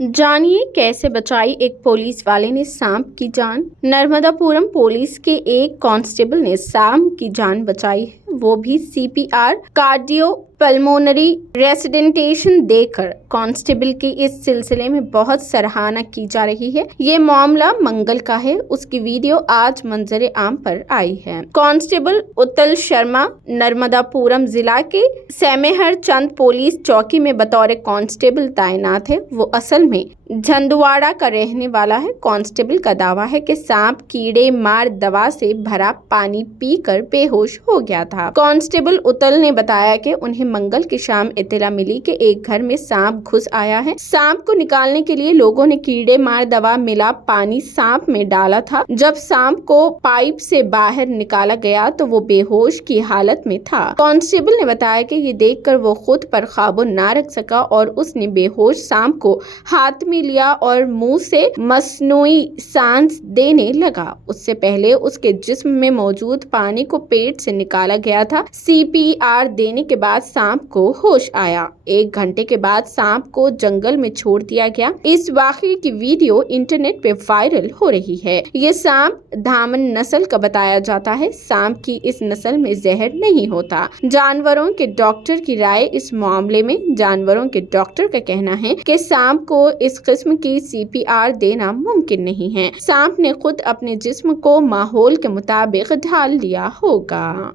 जानिए कैसे बचाई एक पुलिस वाले ने सांप की जान। नर्मदापुरम पुलिस के एक कांस्टेबल ने सांप की जान बचाई है, वो भी सीपीआर कार्डियो पल्मोनरी रेसिडेंटेशन देकर। कांस्टेबल की इस सिलसिले में बहुत सराहना की जा रही है। ये मामला मंगल का है, उसकी वीडियो आज मंजरे आम पर आई है। कांस्टेबल उत्तल शर्मा नर्मदापुरम जिला के सेमेहर चंद पुलिस चौकी में बतौर कांस्टेबल तैनात है। वो असल में झंदवाड़ा का रहने वाला है। कांस्टेबल का दावा है कि सांप कीड़े मार दवा से भरा पानी पीकर बेहोश हो गया था। कांस्टेबल उत्तल ने बताया कि उन्हें मंगल की शाम इत्तला मिली कि एक घर में सांप घुस आया है। सांप को निकालने के लिए लोगों ने कीड़े मार दवा मिला पानी सांप में डाला था। जब सांप को पाइप से बाहर निकाला गया तो वो बेहोश की हालत में था। कांस्टेबल ने बताया कि ये देखकर वो खुद पर काबू ना रख सका और उसने बेहोश सांप को हाथ में लिया और मुंह से मसनूई सांस देने लगा। उससे पहले उसके जिस्म में मौजूद पानी को पेट से निकाला गया था। सीपीआर देने के बाद सांप को होश आया। 1 घंटे के बाद सांप को जंगल में छोड़ दिया गया। इस वाकये की वीडियो इंटरनेट पे वायरल हो रही है। ये सांप धामन नस्ल का बताया जाता है। सांप की इस नस्ल में जहर नहीं होता। जानवरों के डॉक्टर की राय इस मामले में। जानवरों के डॉक्टर का कहना है कि सांप को इस किस्म की सीपीआर देना मुमकिन नहीं है। सांप ने खुद अपने जिस्म को माहौल के मुताबिक ढाल लिया होगा।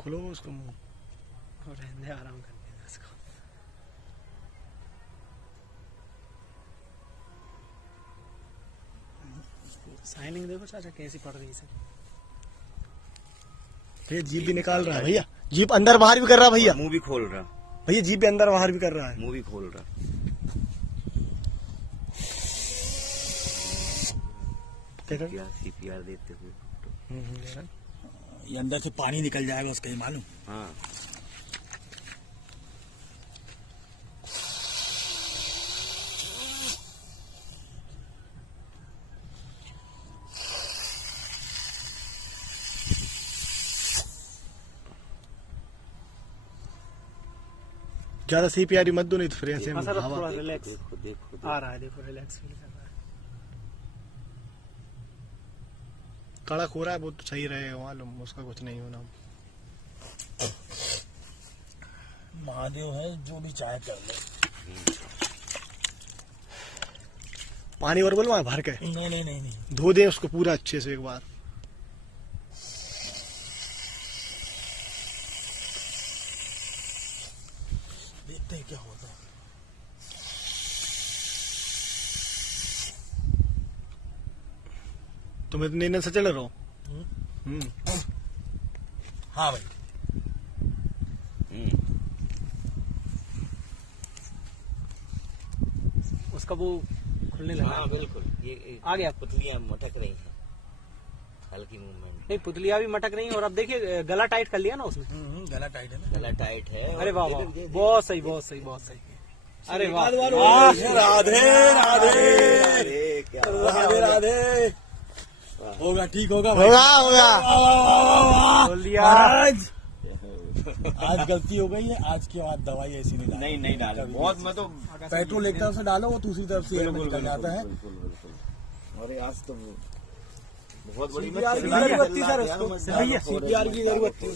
खुलो उसको मुंह और रहने दे, आराम करने दे उसको। साइनिंग देखो चाचा कैसी पड़ रही है। भैया जीप भी निकाल रहा है, भैया जीप अंदर बाहर भी कर रहा है, भैया मुंह भी खोल रहा, भैया जीप भी अंदर बाहर भी कर रहा है, मुंह भी खोल रहा। क्या सीपीआर देते हुए ये अंदर से पानी निकल जाएगा उसका, ही मालूम। हाँ ज्यादा सीपीआर मत दो, नहीं तो फिर ऐसे थोड़ा रिलैक्स देखो आ रहा है, देखो रिलैक्स फील कर रहा है। कड़क हो रहा है, वो तो सही रहेगा, मालूम उसका कुछ नहीं होना। महादेव है, जो भी चाहे कर ले। पानी और बोलवा भर के नहीं धो दे उसको पूरा अच्छे से एक बार। देखते हैं क्या होता है। तुम इतने दिन से चल रहे हो। हाँ भाई, उसका वो खुलने लगा। हाँ बिल्कुल, ये आ गया। पुतलियां मटक रही हैं, हल्की मूवमेंट। नहीं, पुतलियां भी मटक रही हैं। और अब देखिए गला टाइट कर लिया ना उसने। गला टाइट है ना, गला टाइट है। अरे वाह वाह, बहुत सही बहुत सही बहुत सही। अरे वाह, राधे राधे क्या राधे राधे। होगा, ठीक होगा, बोल दिया। आज गलती हो गई है, आज के बाद दवाई ऐसी नहीं डालो बहुत। मैं तो पेट्रोल एक तरफ से डालो, वो दूसरी तरफ से निकल जाता है। अरे आज तो बहुत बड़ी सीपीआर की जरूरत थी सर, उसको भैया सीपीआर की जरूरत थी।